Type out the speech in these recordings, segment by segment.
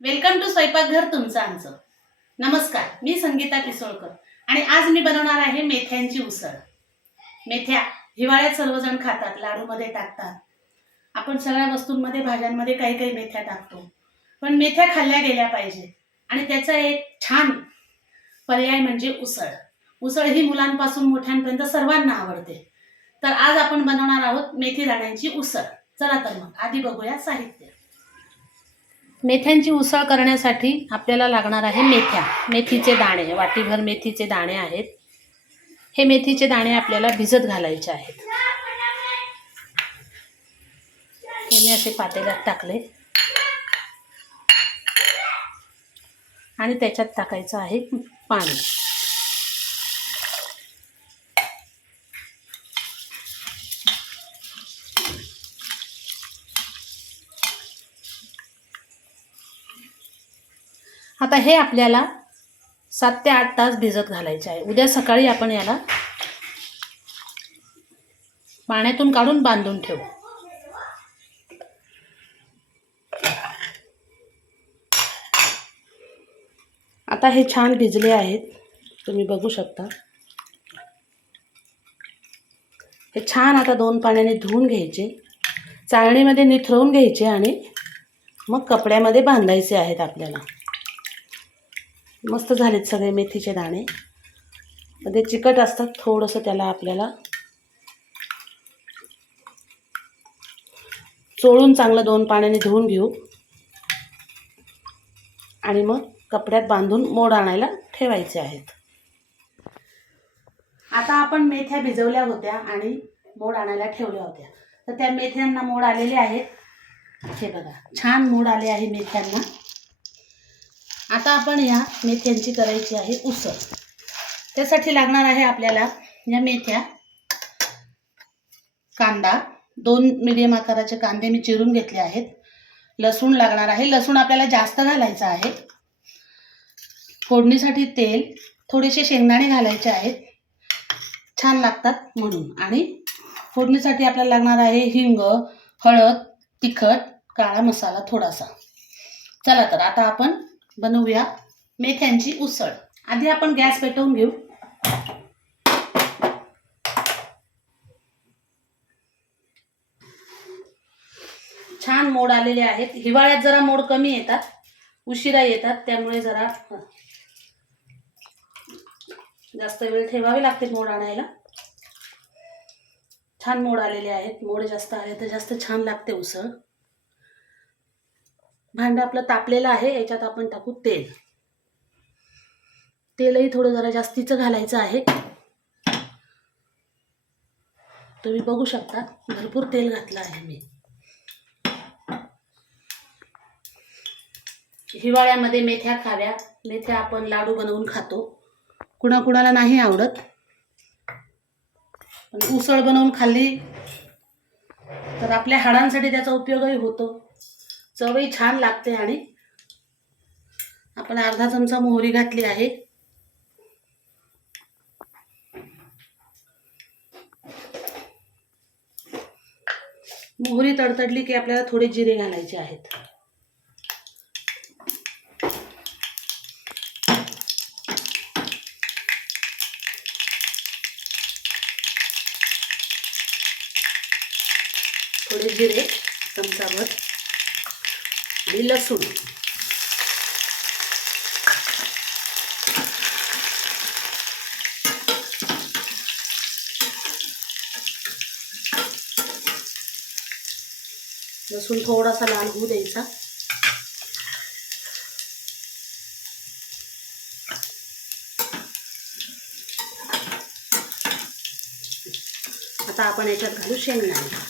Welcome to स्वयंपाकघर तुमचं आमचं. नमस्कार, मी संगीता किसोळकर आणि आज मी बनवणार आहे मेथ्यांची उसळ. मेथ्या हिवाळ्यात सर्वजण खातात, लाडूमध्ये टाकतात. आपण सगळ्या वस्तूंमध्ये, भाज्यांमध्ये काही काही मेथ्या टाकतो, पण मेथ्या खाल्ल्या गेल्या पाहिजे आणि त्याचा एक छान पर्याय म्हणजे उसळ. उसळ ही मुलांपासून मोठ्यांपर्यंत सर्वांना आवडते. तर आज आपण बनवणार आहोत मेथी दाण्यांची उसळ. चला तर मग आधी बघूया साहित्य. मेथ्यांची उसळ करण्यासाठी आपल्याला लागणार आहे मेथ्या. मेथीचे दाणे, वाटीभर मेथीचे दाणे आहेत. हे मेथीचे दाणे आपल्याला भिजत घालायचे आहेत. हे मी असे पातेल्यात टाकले आणि त्याच्यात टाकायचं आहे पाणी. आता हे आपल्याला 7 ते 8 तास भिजत घालायचे आहे. उद्या सकाळी आपण याला पाण्यातून काढून बांधून ठेवू. आता हे छान भिजले आहेत, तुम्ही बघू शकता. हे छान आता 2 पाण्याने धुवून घ्यायचे, चाळणीमध्ये निथरवून घ्यायचे आणि मग कपड्यामध्ये बांधायचे आहेत आपल्याला. मस्त झालेत सगळे मेथीचे दाणे. मध्ये चिकट असतात, थोडंसं त्याला आपल्याला चोळून चांगलं 2 पाण्याने धुवून घेऊ आणि मग कपड्यात बांधून मोड आणायला ठेवायचे आहेत. आता आपण मेथ्या भिजवल्या होत्या आणि मोड आणायला ठेवल्या होत्या, तर त्या मेथ्यांना मोड आलेले आहेत. हे बघा, छान मोड आले आहे मेथ्यांना. आता आपण या मेथ्यांची करायची आहे उसळ. त्यासाठी लागणार आहे आपल्याला या मेथ्या, कांदा, 2 मीडियम आकाराचे कांदे मी चिरून घेतले आहेत. लसूण लागणार आहे. लसूण आपल्याला जास्त घालायचं आहे. फोडणीसाठी तेल, थोडेसे शेंगदाणे घालायचे आहेत, छान लागतात म्हणून. आणि फोडणीसाठी आपल्याला लागणार आहे हिंग, हळद, तिखट, काळा मसाला थोडासा. चला तर आता आपण बनवूया मेथ्यांची उसळ. आधी आपण गॅस पेटवून घेऊ. छान मोड आलेले आहेत. हिवाळ्यात जरा मोड कमी येतात, उशिरा येतात, त्यामुळे जरा जास्त वेळ ठेवावे लागते मोड आणायला. छान मोड आलेले आहेत. मोड जास्त आले तर जास्त छान लागते उसळ. भांडं आपलं तापलेलं आहे, याच्यात आपण टाकू तेल. तेलही थोडं जरा जास्तीचं घालायचं आहे. तुम्ही बघू शकता, भरपूर तेल घातलं आहे मी. हिवाळ्यामध्ये मेथ्या खाव्या. मेथ्या आपण लाडू बनवून खातो, कुणाकुणाला नाही आवडत, पण उसळ बनवून खाल्ली तर आपल्या हाडांसाठी त्याचा उपयोगही होतो. चवही छान लागते. आणि आपण अर्धा चमचा मोहरी घातली आहे. मोहरी तडतडली की आपल्याला थोडे जिरे घालायचे आहेत. थोडे जिरे, चमचाभर, आणि लसूण. लसूण थोडासा लाल होऊ द्यायचा. आता आपण याच्यात घालू शेंगदाणे.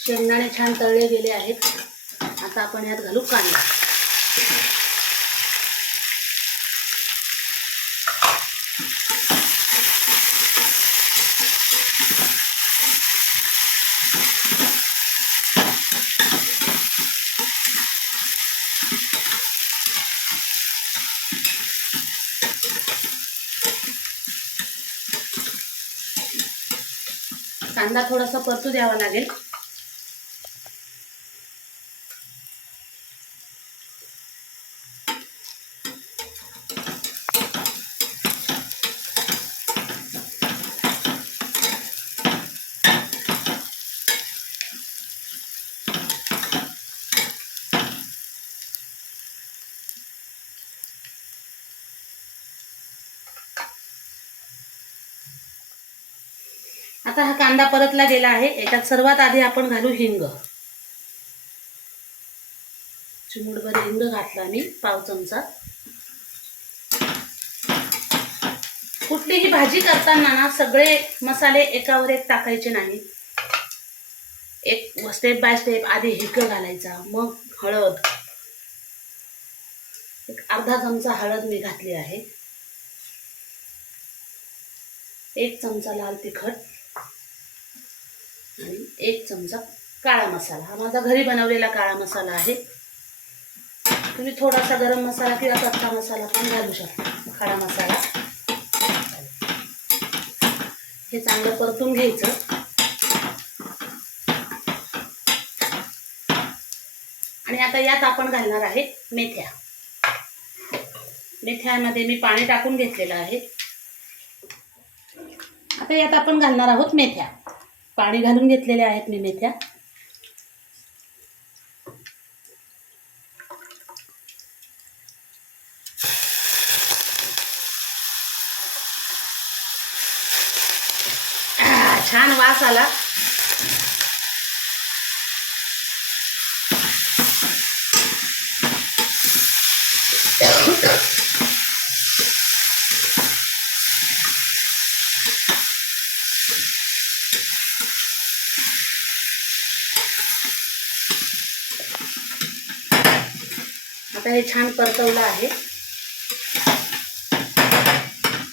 शेंगदाणे छान तळले गेले आहेत. आता आपण यात घालू कांदा. कांदा थोडासा परतू द्यावा लागेल. आता हा कांदा परतला गेला आहे. याच्यात सर्वात आधी आपण घालू हिंग. चिमूटभर हिंग घातला मी, पाव चमचा. कुठलीही भाजी करताना ना सगळे मसाले एकावर एक टाकायचे नाही. एक स्टेप बाय स्टेप आधी हिंग घालायचा, मग हळद. एक अर्धा चमचा हळद मी घातली आहे. 1 चमचा लाल तिखट आणि 1 चमचा काळा मसाला. हा माझा घरी बनवलेला काळा मसाला आहे. तुम्ही थोडासा गरम मसाला किंवा कच्चा मसाला पण घालू शकता. खडा मसाला. हे चांगलं परतून घ्यायचं. आणि आता यात आपण घालणार आहे मेथ्या. मेथ्यामध्ये मी पाणी टाकून घेतलेलं आहे. आता यात आपण घालणार आहोत मेथ्या. पाणी घालून घेतलेले आहेत मी मेथ्या. छान वास आला. आता हे छान परतवलं आहे.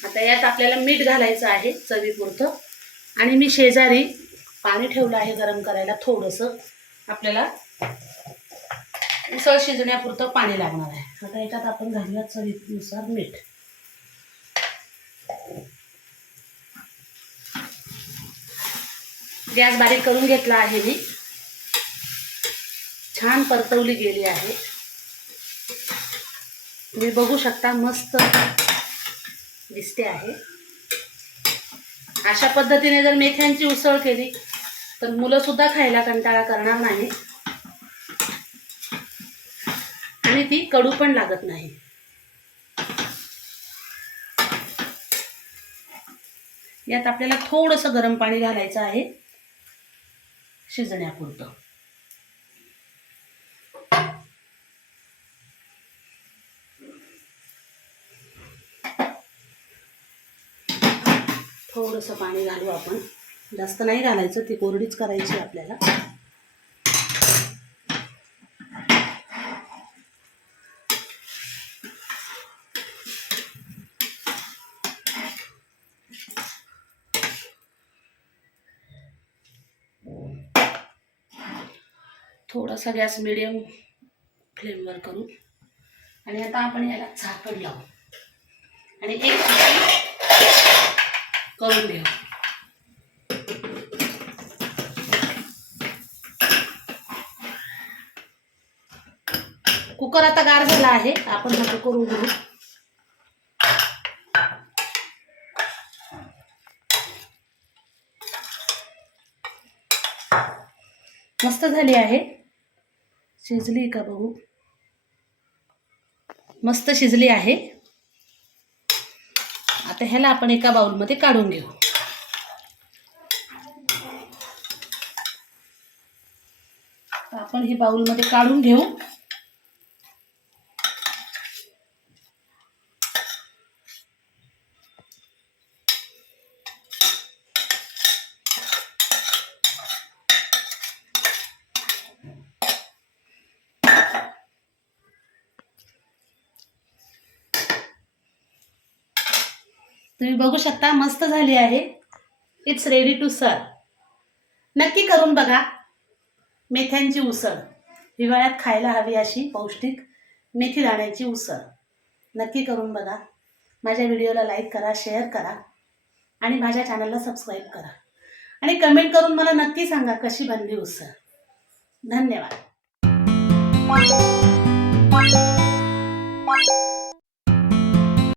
आता यात आपल्याला मीठ घालायचं आहे चवीपुरतं. आणि मी शेजारी पाणी ठेवलं आहे गरम करायला. थोडंसं आपल्याला उसळ शिजण्यापुरतं पाणी लागणार आहे. आता याच्यात आपण घालूया चवीनुसार मीठ. गॅस बारीक करून घेतला आहे मी. छान परतवली गेली आहे. तुम्ही बघू शकता मस्त दिसते आहे. अशा पद्धतीने जर मेथ्यांची उसळ केली तर मुलं सुद्धा खायला कंटाळा करणार नाही आणि ती कडू पण लागत नाही. यात आपल्याला थोडंसं गरम पाणी घालायचं आहे शिजण्यापुरतं. थोडंसं पाणी घालू आपण. जास्त नाही घालायचं, ती कोरडीच करायची आपल्याला. थोडासा गॅस मिडियम फ्लेमवर करू आणि आता आपण याला झाकण लावू आणि एक करून घेऊ. कुकर आता गार झाला आहे. आपण हा करून घेऊ. मस्त झाली आहे. शिजली का बघू. मस्त शिजली आहे. आता ह्याला आपण एका बाउलमध्ये काढून घेऊ. आपण ही बाउलमध्ये काढून घेऊ. तुम्ही बघू शकता मस्त झाली आहे. It's ready to serve. नक्की करून बघा मेथ्यांची उसळ. हिवाळ्यात खायला हवी अशी पौष्टिक मेथी दाण्याची उसळ. नक्की करून बघा. माझ्या व्हिडिओला लाईक करा, शेअर करा आणि माझ्या चॅनलला सबस्क्राईब करा. आणि कमेंट करून मला नक्की सांगा कशी बनली उसळ. धन्यवाद.